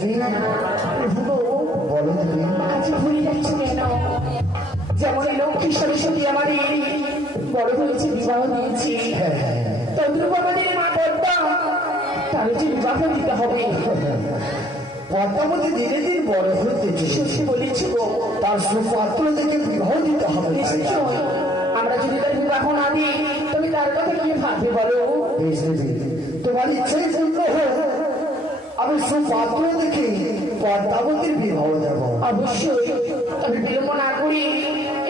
দেবী বলো দেবী। আজ ভুলে যাচ্ছ কেন? যেমন লক্ষ্মী সরস্বতী আমাদের বড় হয়েছে, বিবাহ দিয়েছি, তদ্রুপ আমাদের মা পদ্মা, তার যে বিবাহ দিতে হবে। পদ্মাবতী দিনে দিন বড় হতেছে, সে বলেছি গো, তার সুপাত্র দেখে বিবাহ দিতে হবে। নিশ্চয় আমরা যদি তার বিবাহ না দিই, তুমি তার কথা কি ভাববে বলো? বেশ দেবী, তোমার ইচ্ছাই পূর্ণ হোক। আমি সুপাত্র দেখে পদ্মাবতীর বিবাহ দেব। অবশ্যই, তবে বিলম্ব না করি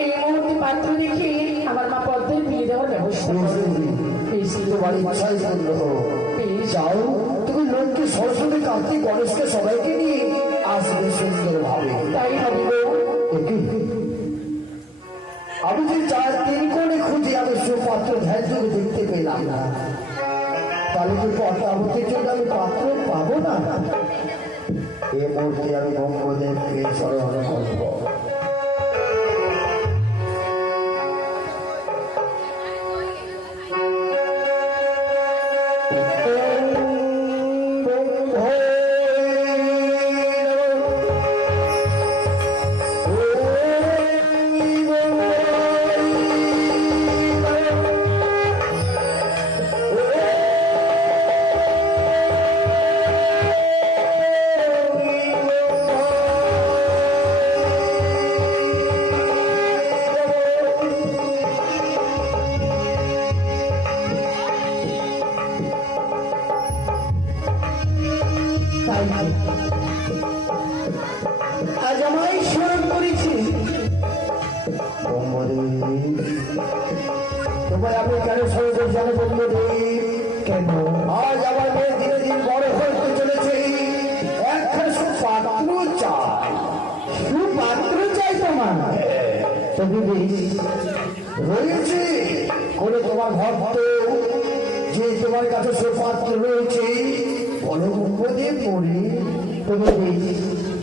এই মুহূর্তে পাত্র দেখে আমার মা পদ্মের বিয়ে দেওয়ার ব্যবস্থা করো। বেশ, তোমার ইচ্ছাই পূর্ণ হোক। যাও, তুমি লক্ষ্মী সরস্বতী কার্তিক গণেশকে সবাইকে নিয়ে আসবে সুন্দর ভাবে। তাই হবে গো। আমি যে 4-3 কোণে খুঁজে আমি সুপাত্র ধ্যান যুগে দেখতে পেলাম না, তাহলে কি পদ্মাবতীর জন্য আমি পাত্র পাবো না? এ মুহূর্তে আমি ব্রহ্মদেবকে স্মরণ করব। আজ আমায় স্মরণ করেছি তোমায় আমি কেন স্মরণ করছি জানো ব্রহ্মদেব? কেন? আজ আমার মেয়ে দিনে দিন বড় হতে চলেছে, একখান সুপাত্র চাই। সুপাত্র চাই তোমার? তবে রয়েছে করে তোমার ভক্ত যে তোমার কাছে সুপাত্র রয়েছে, বলো ব্রহ্মদেব মরে। তবে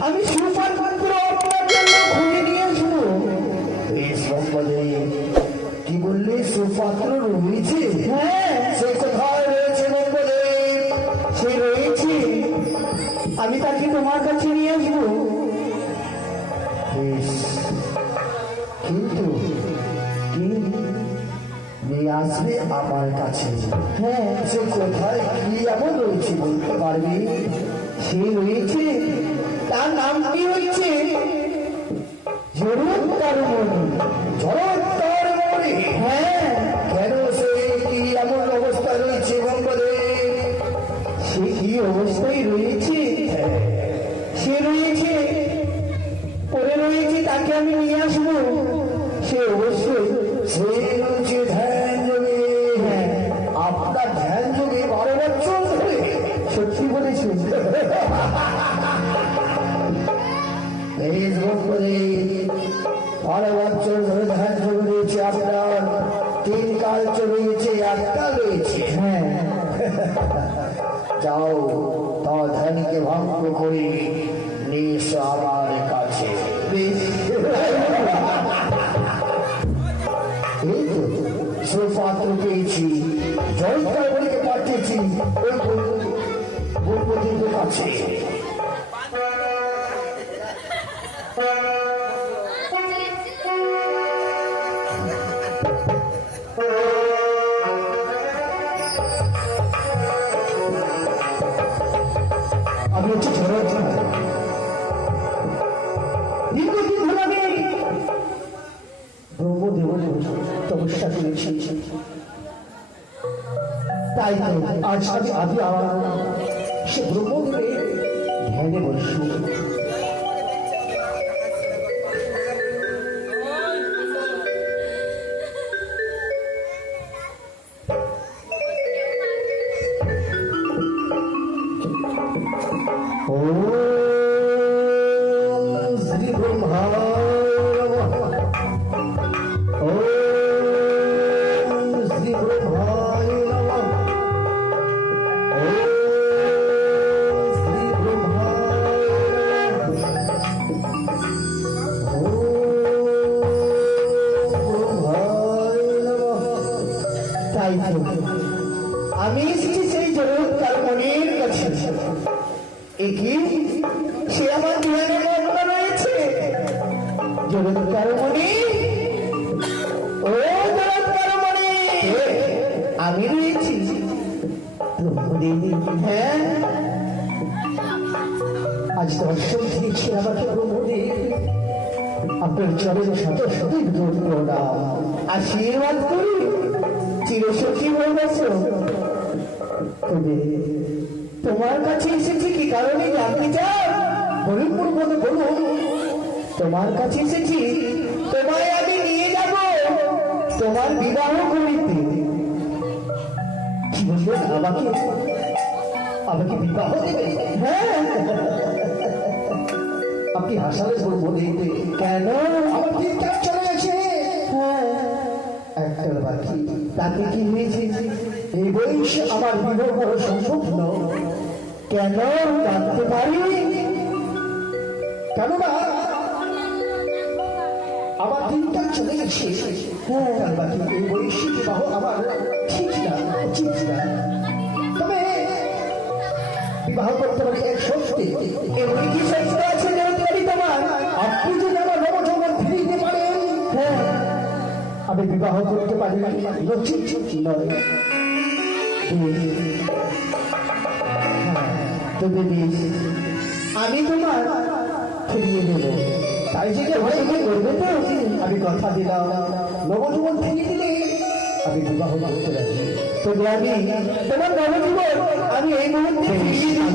আমি সুপাত্র আপনার জন্য খুঁজে নিয়ে আসবো। বেশ ব্রহ্মদেব, কি বললে সুপাত্র রয়েছে? হ্যাঁ, সে কোথায় রয়েছে ব্রহ্মদেব? সে রয়েছে, আমি তাকে তোমার কাছে নিয়ে আসবো। বেশ, কিন্তু কি নিয়ে আসবে আমার কাছে? হ্যাঁ, সে কোথায় কি এমন রয়েছে বলতে পারবি? সে রয়েছে, তার নামটি হচ্ছে জড়োত্তরমণি। জড়োত্তরমণি? হ্যাঁ। কেন সে কি এমন অবস্থায় রয়েছে ব্রহ্মদেব? সে কি অবস্থায় রয়েছে? সে রয়েছে, পরে রয়েছে, তাকে আমি নিয়ে আসবো। সে অবশ্যই সে রয়েছে ধ্যান যোগে। আপনার ধ্যান যোগে 12 বছর ধরে। সত্যি বলেছি? এই ব্রহ্মদেব 12 বছর ধরে ধ্যান যোগ রয়েছে আপনার। 3 কাল রয়েছে, 1 কাল রয়েছে। হ্যাঁ, যাও, তা ধ্যানকে ভঙ্গ করে নিয়ে এসো আমার কাছে। এই তো সুপাত্র পেয়েছি, জলকারকে পাঠিয়েছি ওই ব্রহ্মদেবের কাছে। আমি হচ্ছে ঝড় দীর্ঘদিন ধরে আমি ব্রহ্মদেবের তপস্যা করেছি, তাই আজ আমি আদি আমার সে ব্রহ্মদেবের ধ্যানে বসি। শ্রী ব্রহ্মা শ্রী ব্রহ্মায় নমঃ। শ্রী ব্রহ্মায় তাই আমি এসেছি সেই জগৎ তার মনের কাছে। একে সে আমার ধ্যানে মগ্ন রয়েছে। জগৎকারমণি, ও জগৎকারমণি, আমি রয়েছি। হ্যাঁ, আজ দর্শন দিয়েছি আমাকে ব্রহ্মদেব। আপনার চরণ শত শত প্রণাম, আশীর্বাদ করি চিরসখী হয়ে গেছো। তবে তোমার কাছে এসেছি কি কারণে জানতে চাও? বলুন বলুন বলুন। তোমার কাছে এসেছি তোমায় আমি নিয়ে যাব তোমার বিবাহ করিতে। কি বলবেন? আমাকে আমাকে বিবাহ দেবে? হ্যাঁ, আপনি হাসালে বলবো দেখতে। কেন? আমার ঠিকঠাক চলে গেছে। হ্যাঁ, একটা বাকি। তাতে কি হয়েছে? এই বয়সে আমার বিবাহ করা সম্ভব নয়। কেন জানতে পারি? কেননা আমার ঠিকঠাক চলে গেছে। হ্যাঁ, বাকি এই বয়সে বিবাহ আমার ঠিক না, উচিত না। তবে বিবাহ করতে পারি এক সত্যি। এমন কি সত্য আছে তোমার? আপনি যদি আমার নবযৌবন ফিরিয়ে দিতে পারেন, হ্যাঁ, আমি বিবাহ করতে পারি। উচিত নয়। তবে বেশ, আমি তোমার ফিরিয়ে দেবো। তাই যদি করবে তো আমি কথা দিলাম, নবজীবন ফিরিয়ে দিলে আমি বিবাহ করতে রাজি। তবে আমি তোমার নবজীবন আমি এই মুহূর্তে ফিরিয়ে দিচ্ছি।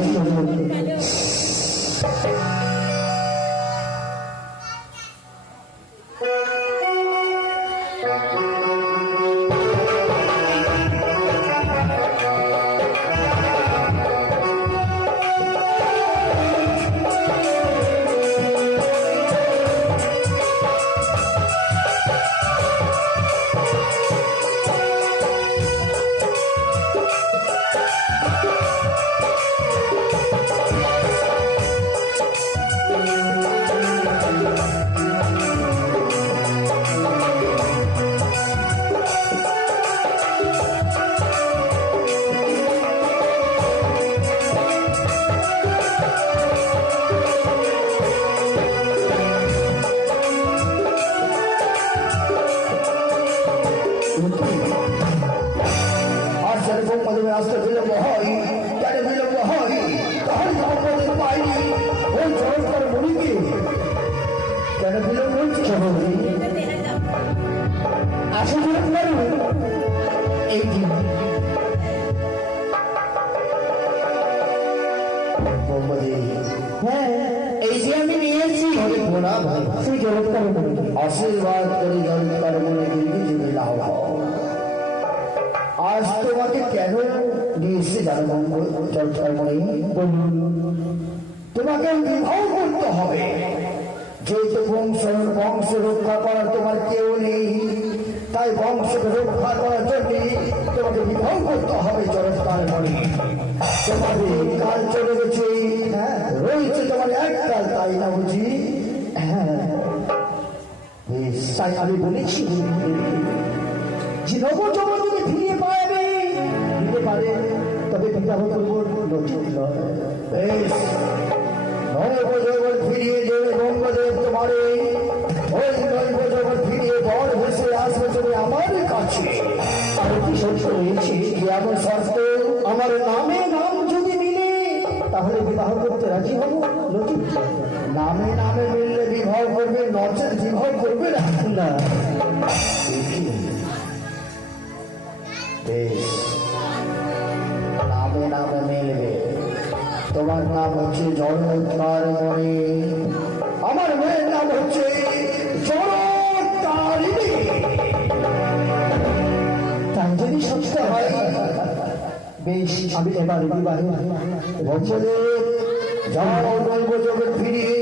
আসতে বিলম্ব হয়, কেন বিলম্ব হয়? তাহলে আমাদের পাইনি ওই চমৎকার মণিকে কেন বিলম্ব হচ্ছে? আসলে এই হ্যাঁ, এই যে আমি নিয়েছি সেই চমৎকার মণি। আশীর্বাদ করে চমৎকার মনে কিন্তু লাভ হয়। আজ তোমাকে কেন নিয়ে এসে জানো চমৎকারমণি? বলুন। তোমাকে বিবাহ করতে হবে। যেহেতু বংশ রক্ষা করার তোমার কেউ নেই, তাই বংশকে রক্ষা করার জন্য তোমাকে বিবাহ করতে হবে চমৎকারমণি। তোমাদের কাল চলে গেছে, হ্যাঁ, রয়েছে তোমার এককাল, তাই না বুঝি? হ্যাঁ, তাই আমি বলেছি যে নবযৌবন যদি ফিরিয়ে পাবে দিতে পারে, তবে বিবাহ করবো। বেশ, নবযৌবন ফিরিয়ে দেবে ব্রহ্মদেব তোমার। ওই নবযৌবন ফিরিয়ে বর ভেসে আসবে তুমি আমার কাছে। আর কি সত্য রয়েছে যে এমন শর্ত, আমার নামে নাম যদি মিলে তাহলে বিবাহ করতে রাজি হব। নতুন নামে নামে মিললে বিবাহ করবে, নচেত বিবাহ করবে না। নামে নামে মিলবে। তোমার নাম হচ্ছে চমৎকারমণি, আমার মেয়ের নাম হচ্ছে চমৎকারিণী। তাই যদি সত্য হয়, বেশ, আমি এবার বিবাহ বংশদেব যাও নবযৌবন ফিরিয়ে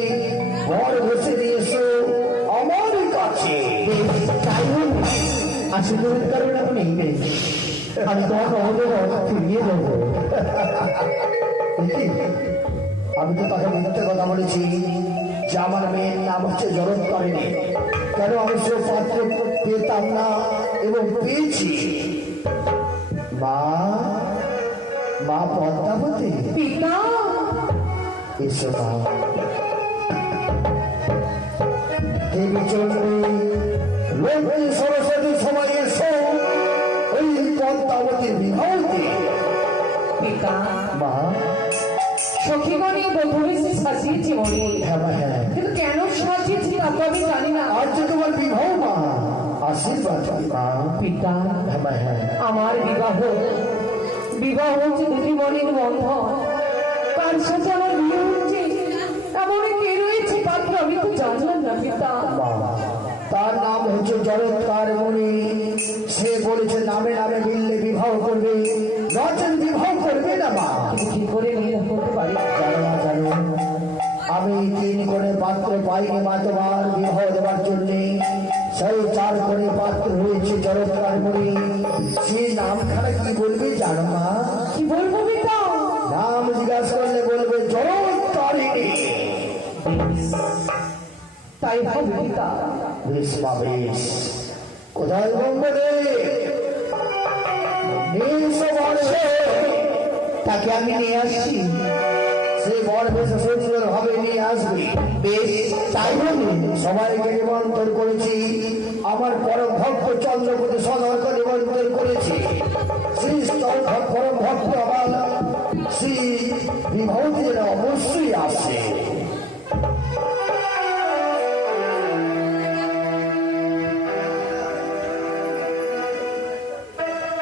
বর বসে দিয়েছো আমার কাছে। তাই হোক, আশীর্বাদ করেন আপনি। আমি তোমার নবযৌবন ফিরিয়ে দেবো। আমি তো তাকে মিথ্যে কথা বলেছি যে আমার মেয়ের নাম হচ্ছে চমৎকারিণী। কেন আমি সে পাত্র পেতাম না এবং পেয়েছি। মা, মা পদ্মাবতী, পিতা, এসো মা। দেবী চন্দ্রী লক্ষ্মী সরস্বতী সময় এসো ওই পদ্মাবতীর বিবাহতে। পিতা মা সখীগণে বধূরে সাজিয়েছি মনে, হ্যাঁ মা, হ্যাঁ কিন্তু কেন সাজিয়েছি তা তো আমি জানি না। আজ যে তোমার বিবাহ মা, আশীর্বাদ মা। পিতা হ্যাঁ মা, হ্যাঁ আমার বিবাহ হচ্ছে দুটি মনের বন্ধন, কার সাথে আমার বিয়ে হচ্ছে এমন কে রয়েছে পাত্র আমি তো জানলাম না পিতা। মা, তার নাম হচ্ছে জড়ৎকার মুনি। সে বলেছে নামে নামে মিললে বিবাহ করবে, নচেত বিবাহ করবে না মা। কিন্তু কি করে বিয়ে করতে পারি? জানো না, জানো আমি 3 কোণে পাত্র পাইনি মা তোমার বিবাহ দেওয়ার জন্য। সেই 4 কোণে পাত্র হয়েছে জড়ৎকার মুনি। সেই নামখানা কি বলবে জানো মা? কি বলবো পিতা? নাম জিজ্ঞাসা করলে বলবে জড়ৎকারিণী। তাই হবে পিতা। বেশ মা বেশ। কোথায় বলবে তাকে আমি নিয়ে আসছি, সে বড় বেশ সুন্দর ভাবে নিয়ে আসবে। বেশ তাই বলি সবাইকে নিমন্ত্রণ করেছি, আমার পরম ভক্ত চন্দ্রপতি সদরকে নিমন্ত্রণ করেছি। শ্রী পরম ভক্ত আমার শ্রী বিভূতির অবশ্যই আসে।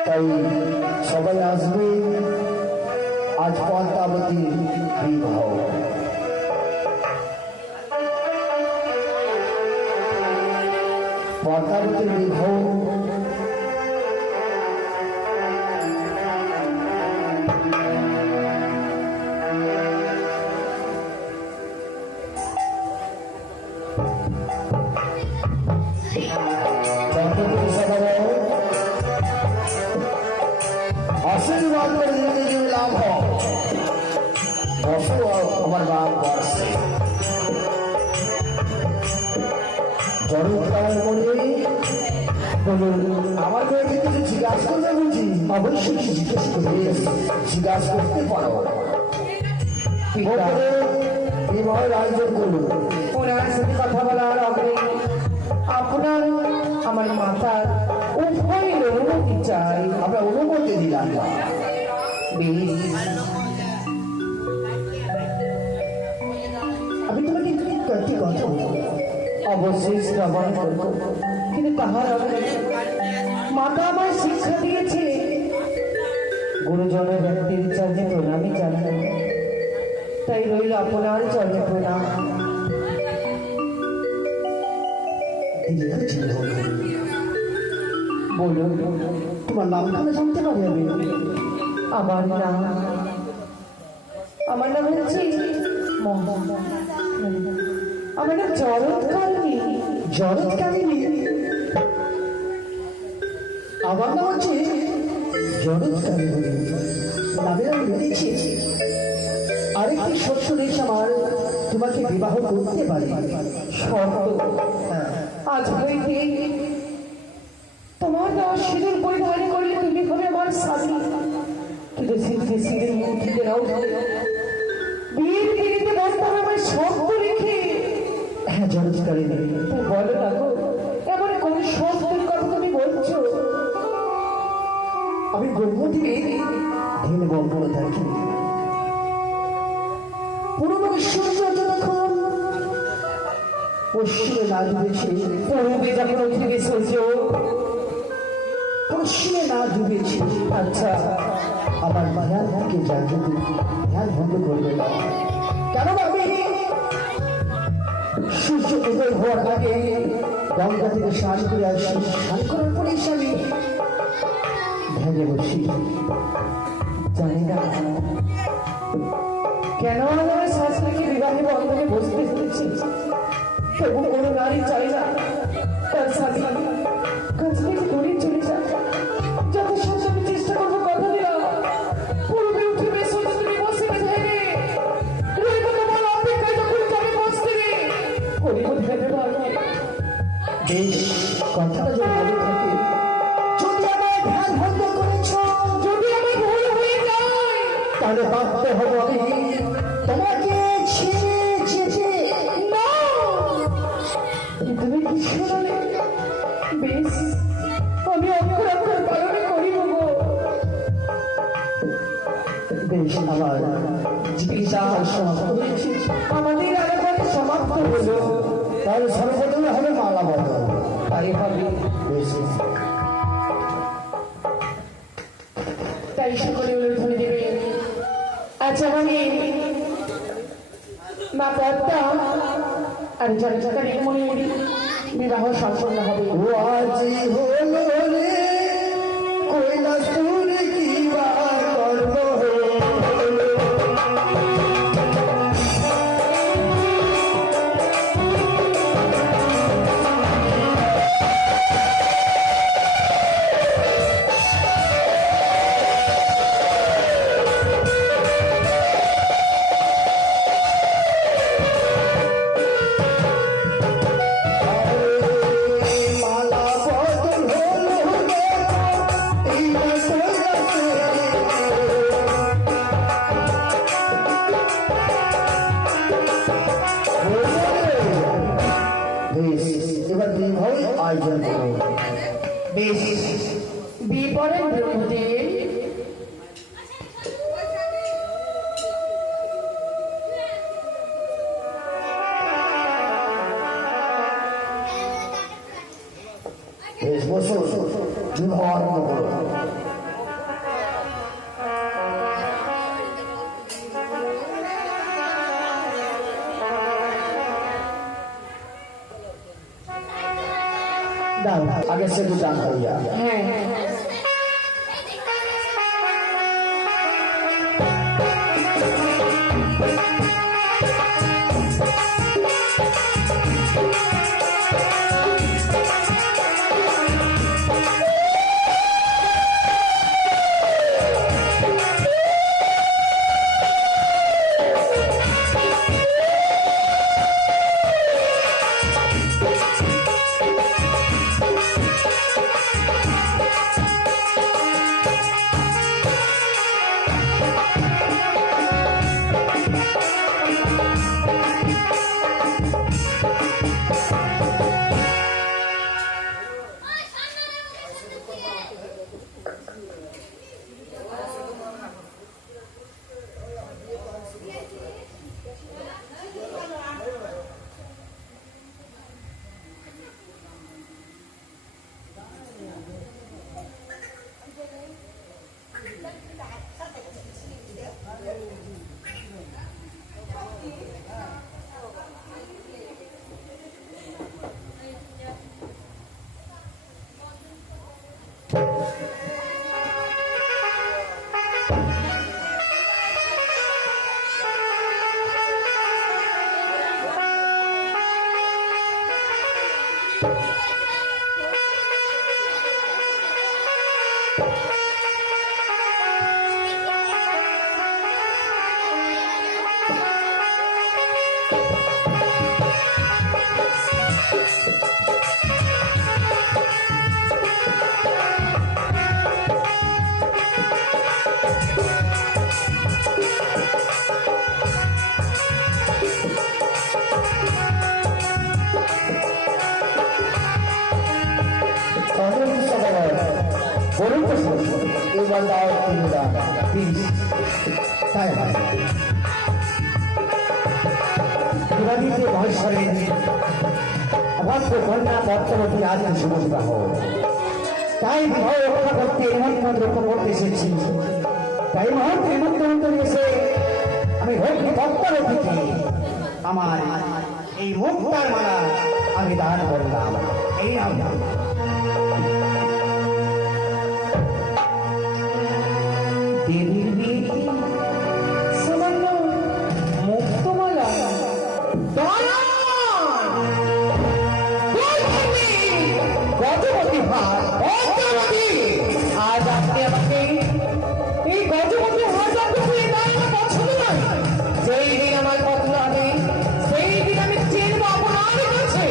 তাই সবাই আসবে, আজ পদ্মাবতীর বিবাহ। পদ্মাবতীর বিবাহ চন্দ্রপুর সদর আশীর্বাদ করে যদি লাভ হয় বসো আমার বাপ বর্ষে। জড়ৎকার মনে বলুন আমার মেয়েকে কিছু জিজ্ঞাসা করবে বুঝি? অবশ্যই জিজ্ঞাসা করবে, জিজ্ঞাসা করতে পারো। বিবাহের আয়োজন করুন। ওনার সাথে কথা বলার আগে আপনার আমার মাতার উভয়ের অনুমতি চাই। আমরা অনুমতি দিলাম না। বেশ, আমি তোমাকে কয়েকটি কথা বলবো, অবশ্যই শ্রবণ করব, কিন্তু তাহার আগে মাতা আমার শিক্ষা দিয়েছে গুরুজনের ব্যক্তির চরণে প্রণামী জানানো। তাই রইল আপনার চরণে প্রণাম। বলুন তোমার নাম নামে জানতে পারি আমি? আমার নাম হচ্ছে আমার নাম জড়ৎকারিণী। জড়ৎকারিণী? আমার নাম হচ্ছে জড়ৎকারিণী। নামের আমি বেরিয়েছি। আরেকটি শর্ত রয়েছে আমার, তোমাকে বিবাহ করতে পারি। শর্ত? আজ হইতে তোমার দেওয়া সিঁদুর পরিধান করলে তুমি হবে আমার স্বামী, কিন্তু সিঁদুরে সিঁদুর মুঠিতে নাও বিয়ের পিড়িতে বসতে হবে আমার শর্ত রেখে। হ্যাঁ জড়ৎকারিণী, তাই বলো না গো, এমন কোন শর্তের কথা তুমি বলছো? আমি ব্রহ্মদেবের দিন বন্ধ থাকি। পুরোনো সূর্য যখন পশ্চিমে না ডুবেছে, পূর্বে যখন উঠবে সূর্য পশ্চিমে না ডুবেছে, আচ্ছা আমার ধ্যান থেকে জাগবে, ধ্যান ভঙ্গ করবে না। কেন আমি সূর্য উদয় হওয়ার আগে গঙ্গা থেকে স্নান করে আসি, স্নান করার পরে এসে আমি ধ্যানে বসি। জানি না কেন আমার শাস্ত্রীকে বিবাহে বন্ধনে বসতে হয়েছে। তবু কোনো নারী চাই না তার স্বামী কাছ থেকে দূরে চলে যায়। যত সাথে আমি চেষ্টা করবো, কথা দিলাম পূর্বে উঠে বেশি তুমি বসে ভেবে রইব তোমার অপেক্ষায় যখন যাবে বসতে করিব ভেবে ভাববে। বেশ, কথাটা যদি বলে থাকে, যদি আমার ধ্যান ভঙ্গ করেছ, যদি আমার ভুল হয়ে যায় তাহলে ভাবতে হবে আমি তোমাকে ছেড়ে যেতে। না, তুমি বেশ, আমার চিকিৎসা সমাপ্ত হয়েছে। আমাদের আলোচনা সমাপ্ত হলো। তাহলে সর্বপ্রথমে হবে মালা বদল। তাই হবে। বেশ, তাই সকলে উলুধ্বনি দেবে। আচ্ছা মানে মা পদ্মা আর জনসাধারণ রেখমণির বিবাহ সম্পন্ন হবে। ও আজি হলো রে কৈলাসপুর কি বা করব মালা বদল হলো রে এই কৈলাসে। বেশ, এবার বিবাহ আয়োজন করো। বেশ, বিপরের ব্রহ্মদেব বেশ, বসো, বিবাহ আরম্ভ করো। দাও, আগে সে দু দান করিয়া। হ্যাঁ বলুন তো স্যার, এবার দাও তিনি দান, প্লিজ। তাই হয় বিবাদিত মহেশ্বরের অভদ্র কন্যা পদ্মাবতী আজ শুভ বিবাহ। তাই বিবাহ রক্ষা করতে নিমন্ত্রণ রক্ষা করতে এসেছি। তাই মহন্ত নিমন্ত্রণ এসে আমি ভক্তি পদ্মাবতীকে আমার এই মুক্তার মালা আমি দান করলাম। এই আমরা দেবীর বিয়েতে সামান্য মুক্তমালা গজপতি ভাই, আজ আপনি আমাকে এই গজপতি হাজার পছন্দ নয়। যেই দিন আমার পত্র হবে সেই দিন আমি চিনব আপনার কাছে।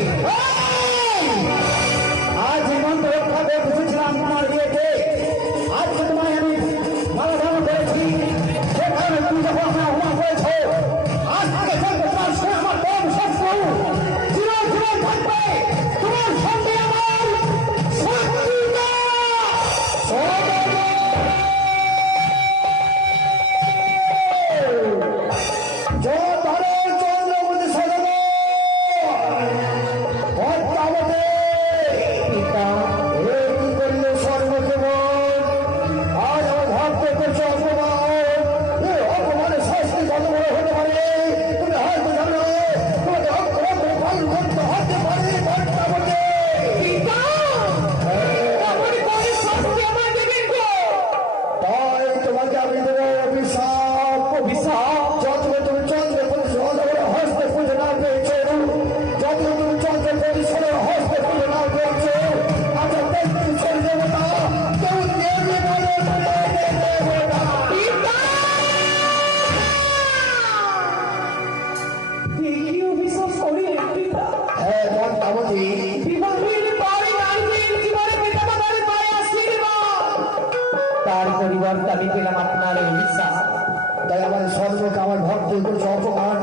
তাই আমার স্বর্ণকে আমার ভক্তি করছে অপমান,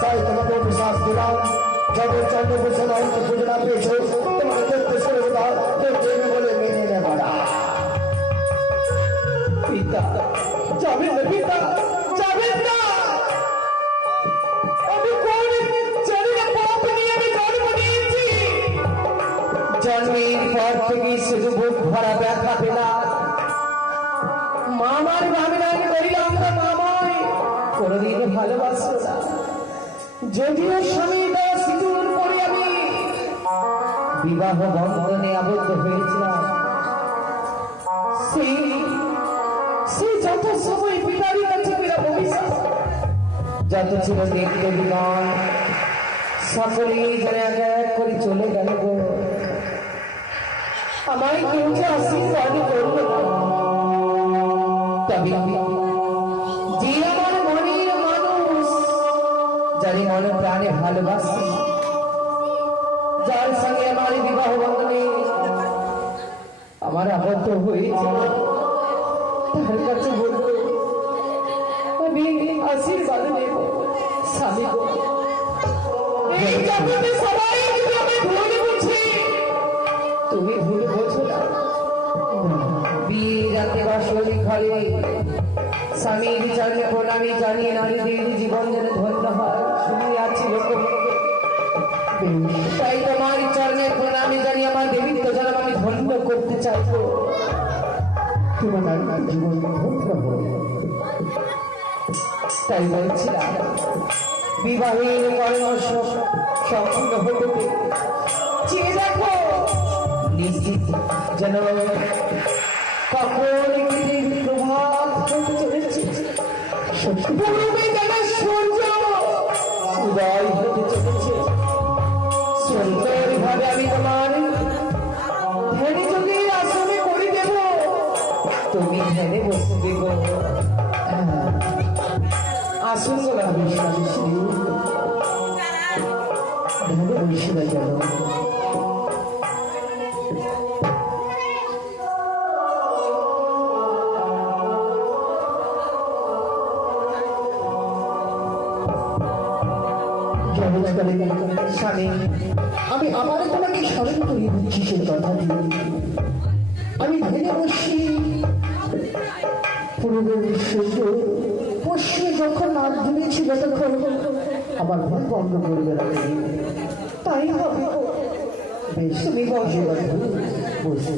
তাই তোমাকে অভিশাপ দিলাম। যবে চন্দ্রভূষণ অন্ত খুঁজে না পেয়েছ, তোমাকে দেখতে শুরু বলে মেনে নেবা না। পিতা যাবেন না, পিতা যাবেন না। আমি কোন জানি না পাপ নিয়ে আমি জন্ম নিয়েছি। জন্মের পর থেকে শুধু বুক ভরা ব্যথা পেলাম। মামার ভাবনায় করিলাম না, মামাই কোনদিন ভালোবাসো না। যদিও স্বামী সিঁদুর পরে আমি বিবাহ বন্ধনে আবদ্ধ হয়েছিলাম, সেই সেই যত সময় পিতারই কাছে পেলাম অভিশাপ। যত ছিল নিত্য বিমান সকলেই যেন এক এক করে চলে গেল গো। আমায় কেউ যে আশীর্বাদ করল না। তবে যে আমার মনের মানুষ, যারে মনে প্রাণে ভালোবাসি, যার সঙ্গে আমার বিবাহ বন্ধনে আমার আবদ্ধ হয়েছে, তার কাছে বলবো আমি আশীর্বাদ নেব। স্বামী গো, এই জগতে সবাই কিন্তু আমি ভুল বুঝি। তুমি ভুল বোঝো না। বিয়ের রাতে বাসরি ঘরে স্বামীর চরণে প্রণামী জানিয়ে নারীদের জীবন যেন ধন্য হয় শুনিয়ে আছি লোকমুখে। তাই তোমার চরণে প্রণামী জানিয়ে আমার দেবীত্ব যেন আমি ধন্য করতে চাইবো। তোমার নারীর জীবন ধন্য হবে, তাই বলছিলাম বিবাহের পরামর্শ সম্পূর্ণ হতে চেয়ে দেখো, নিশ্চিত যেন কখন প্রভাত হতে চলেছে, পূর্বে যেন সূর্য উদয় হতে চলেছে। সুন্দর ভাবে আমি তোমার ধ্যানে যদি আসনে করে দেব। তুমি ধ্যানে বসে দেব। আসুন না বিশ্বাসী ধ্যানে বসে না কেন? স্বামী, আমি আবার তোমাকে স্মরণ করি দিচ্ছি সে কথা দিয়ে। আমি ভেবে বসি পূর্বের সূর্য পশ্চিমে যখন নাক ধুয়েছিল তখন আমার ঘুম বন্ধ করবে না। তাই হবে। বেশ, তুমি বসে বসে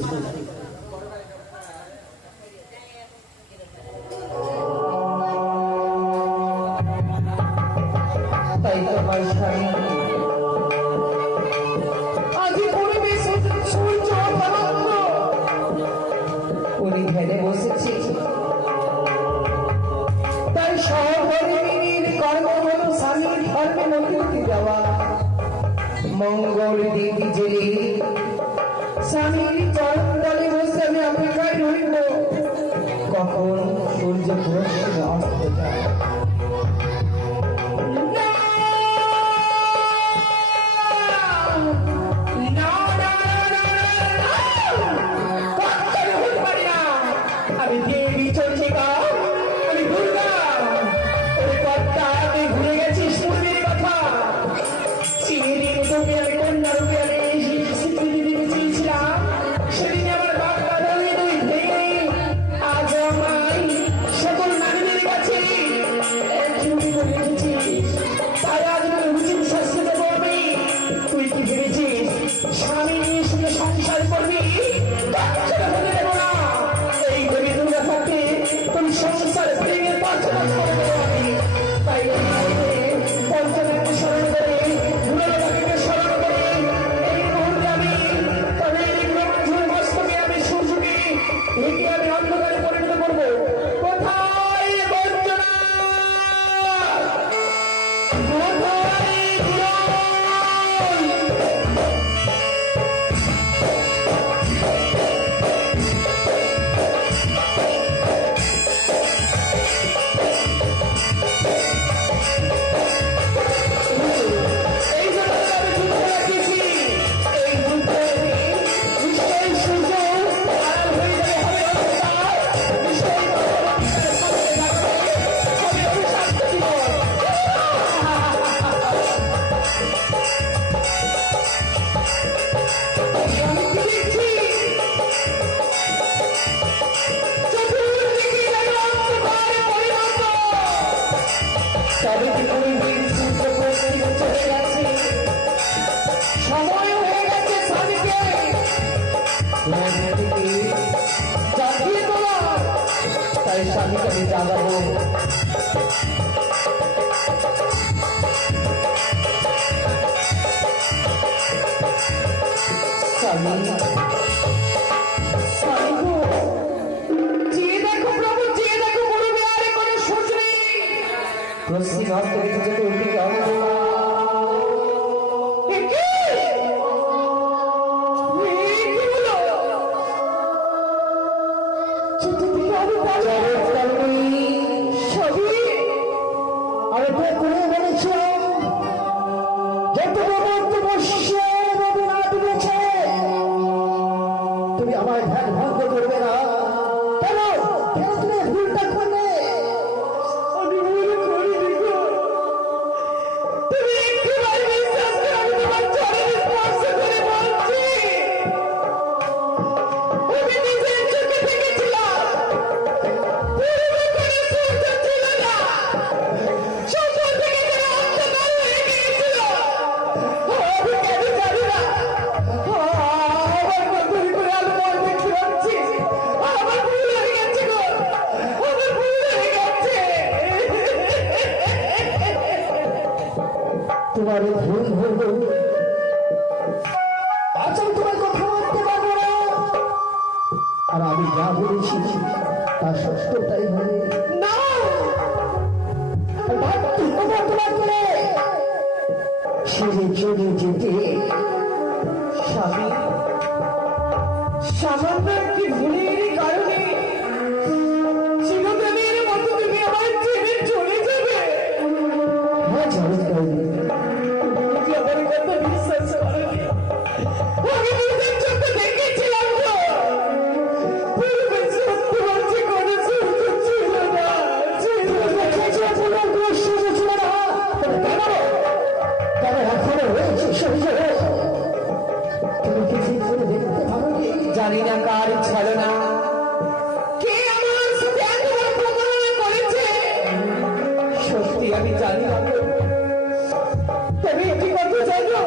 তাই তোমার স্বামী আজি পূর্বে সূর্য অনন্ত। উনি ধ্যানে বসেছে, তাই সহধর্মিনীর কর্ম হল স্বামীর ধর্মে নদীতে যাওয়া। মঙ্গল দেবী জেলে স্বামীর চরণ তলে বসে আমি অপেক্ষায় রইব কখন সূর্য পশ্চিমে অস্ত যায়। আমি দেবী চন্দ্রিকা, আমি দুর্গা। ওই কর্তা তুই ভুলে গেছিস পূর্বের কথা। চিনিদিন তোকে আমি কন্যা রূপে আমি স্বীকৃতি দিতে চেয়েছিলাম। সেদিন আমার বাপ দাদা তুই ভেঙে আজ আমায় সকল নারী তবে কি করে সূর্য পশ্চিম চলে গেছে, সময় হয়ে গেছে স্বামীকে জাগিয়ে তোলা। তাই স্বামীকে আমি জাগাবো। স্বামী, স্বামী গো, চেয়ে দেখো প্রভু, চেয়ে দেখো পূর্বে আরে কোনো সোচ নেই। প্রশ্ন হস্তে রেখেছে তো ওইদিকে হবে না। এ কি? এ কি হলো? চতুর্দিকে আলো পাওয়া সবই আরে তো করে বলেছিলাম যত বসিয়ে রবি না ডুবেছে, তুমি আমার ধ্যান ভঙ্গ করবে না। কেন কেন তুমি ভুলটা করবে? আমি ভুল করিনি গো। তুমি একটিবার বিশ্বাস করো, আমি তোমার চরণে স্পর্শ করে বলছি, আমি নিজের চোখে দেখেছিলাম পূর্বে কোনো সূর্য ছিল না, সকাল থেকে যেন অন্ধকার হয়ে গিয়েছিল। আমি কেন জানি না, আমার বন্ধুর করে আলো বল দেখতে পাচ্ছি। আমার ভুল হয়ে গেছে গো, আমার ভুল হয়ে গেছে। তোমার এই ভুল হলো, আজ আমি তোমার কথা মানতে পারবো না। আর আমি যা বলেছি তার সত্যটাই হবে। না, তোমাকে ছেড়ে চলে যেতে স্বামী, সামান্য একটি ভুলের কারণে চিরদিনের মতো তুমি আমার ছেড়ে চলে যাবে? হ্যাঁ জানি তুমি কি আমার কথা বিশ্বাস করোনি? আমি নিজের চোখে দেখেছিলাম তো, পূর্বে সত্যি বলছি কোনো সূর্য ছিল না, ছিল না। তবে এখনো রয়েছে সূর্য। তুমি কি ঠিক করে দেখতে পারো? জানি না কার ছলনা, কে আমার সাথে এতবার প্রতারণা করেছে, সত্যি আমি জানি না। তবে একটি কথা জানো,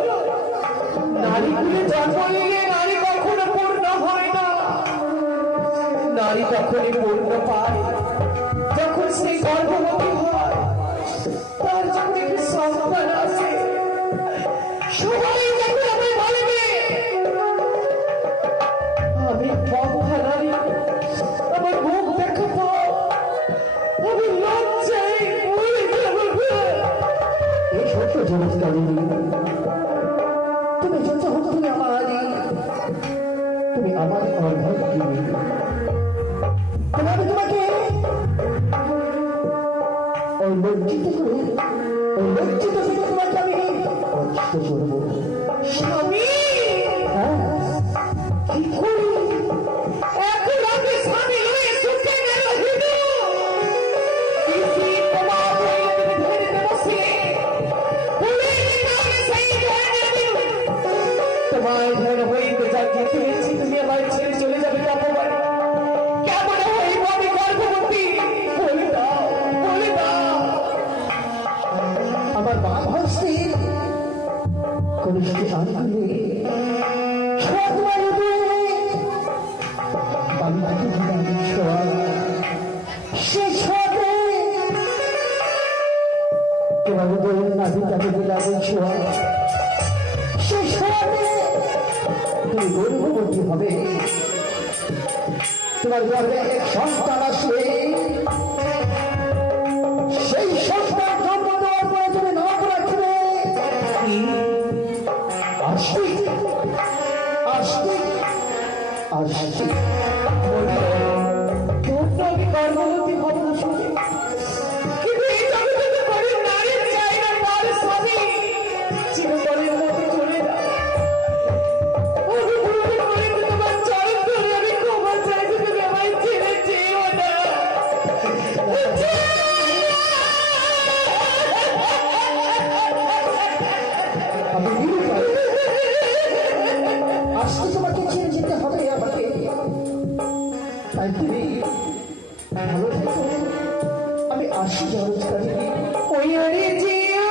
নারী কুলে জন্ম নিলে নারী কখনো পূর্ণ হয় না। নারী তখনই পূর্ণ পায় যখন সে গর্ভবতী হয়, তার যখন একটি সন্তান আসে, সবাই যখন আমায় বলবে আমি পথা নারী, আমার মুখ দেখাবো, আমি লজ্জায় মরে যাবো গো। এই সত্য জগৎকারী, তুমি যত হোক তুমি আমারই, তুমি আমার অর্ধকি। তবে আমি তোমাকে ওই লজ্জিত করে, ওই লজ্জিত করে তোমাকে আমি লজ্জিত করবো। স্বামী, হ্যাঁ কি করি? এখন আমি স্বামী হয়ে সুখে গেল হিন্দু। ইসি তোমার হইতে ধরিতে বসে, ভুলে যেতে আমি সেই ধরে দিল। তোমায় ধরে হইতে জাগিয়ে তুলেছি, তুমি আমার ছেড়ে চলে যাবে অপমান। কেমন হইব আমি গর্ভবতী? বলে দাও, বলে দাও। আমার মা ভাসতে কনিষ্ঠ আঙ্গুলে ছোঁয়া তোমার হৃদয়ে, আমি তাকে দিলাম ছোঁয়া। সে ছোঁয়াতে তোমার হৃদয়ের নাভি তাকে দিলাম ছোঁয়া। সে ছোঁয়াতে তুমি গর্ভবতী হবে, তোমার গর্ভে এক সন্তান আসবে। সেই সন্তান জন্ম দেওয়ার পরে তুমি নাম রাখবে আস্তিক, আস্তিক, আস্তিক। তোমরা আমি গর্ভবতী হব না শুনে, কিন্তু এই জগতে করে নারীর জায়গা তার স্বামী চিরতরের মতো চলে যায়। আমি ভুল করে তোমার চরণ ধরে আমি ক্ষমা চাইছি, তুমি আমায় ছেড়ে যেও না। আমি নিরুপায়। আজকে তোমাকে ছেড়ে যেতে হবে আমাকে, তাই তুমি ভালো থেকো। আমি আসি জগৎকারী। ওই ওরে জিয়া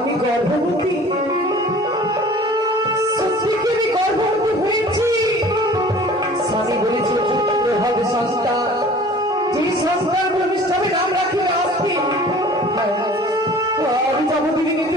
আমি গর্ভবতী সত্যি কি আমি গর্ভবতী হয়েছি স্বামী বলেছিল পুত্র হবে সন্তান যে সন্তান ভূমিষ্ঠ হবে নাম রাখিবে আস্তি আমি যাবো দিদি কিন্তু